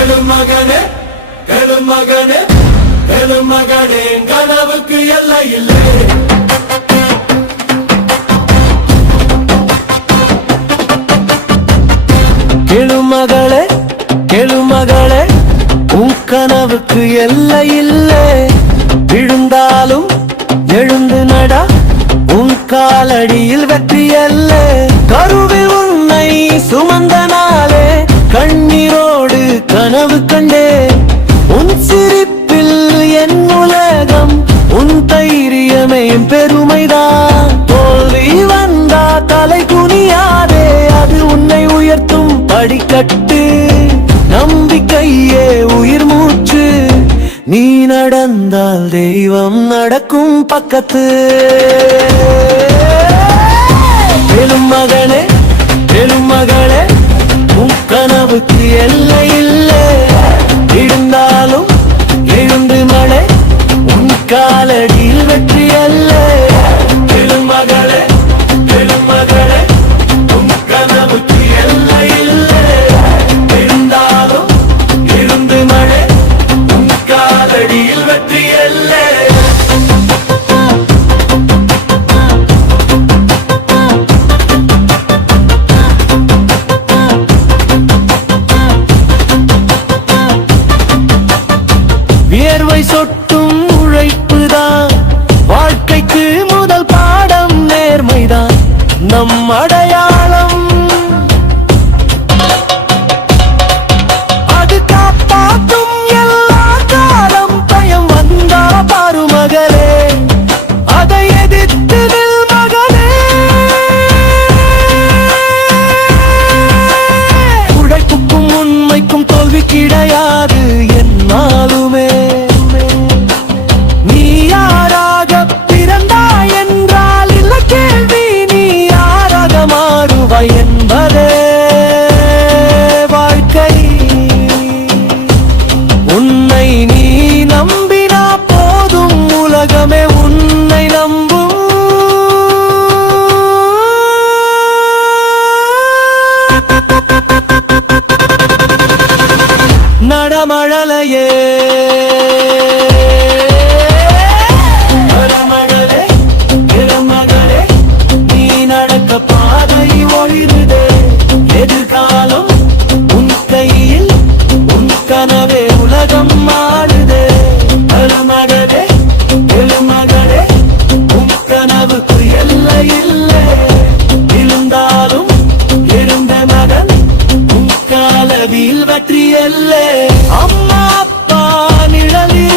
மகனே மகனே மகனே கனவுக்கு எல்லை இல்லை. மகளே மகளே உன் கனவுக்கு எல்லை இல்லை. விழுந்தாலும் எழுந்து நடா, உன் காலடியில் வெற்றி அல்ல. கருவில் உன்னை சுமந்த நாளே கண்ணீரோடு கனவு கண்டே. உன் சிரிப்பில் என் உலகம், உன் தைரியமே பெருமைதான். தோல்வி வந்தா தலை குனியாதே, அது உன்னை உயர்த்தும் படிக்கட்டு. நம்பிக்கையே உயிர் மூச்சு, நீ நடந்தால் தெய்வம் நடக்கும் பக்கத்து. மகனே மகளே உன் கனவுக்கு எல்லை இல்லை. இருந்தாலும் எழுந்து மழை, உன் காலடியில் வெற்றி அல்ல. மகளே மகளே உன் கனவுக்கு எல்லை இல்லை. இருந்தாலும் இருந்து மழை, உன் காலடியில் வெற்றி அல்ல. வியர்வை சொட்டும் உழைப்புதான் வாழ்க்கைக்கு முதல் பாடம். நேர்மைதான் நம் அடையாளம், அது காப்பாற்றும் எல்லா காலம். பயம் வந்தா பாரு மகளே, அதை எதிர்த்து நில் மகனே. உழைப்புக்கும் உண்மைக்கும் தோல்வி கிடையாது என்னாலுமே. நீ யாராக பிறந்தாய் என்றால் இல்ல கேள்வி, நீ யாராக மாறுவாய் என்பதே வாழ்க்கை. உன்னை நீ நம்பினா போதும், உலகமே உன்னை நம்பும். நடமழலையே மகளே, நீ நடக்க பாதை ஒளிருதே. எதிர்காலம் உன் கையில், உன் கனவே உலகம் மாறுதே. மகளே மகளே உன் கனவுக்கு எல்லை இல்லை. இருந்தாலும் எழுந்த மகன், உன் காலவில் வெற்றி அல்ல. அம்மா அப்பா நிழலில்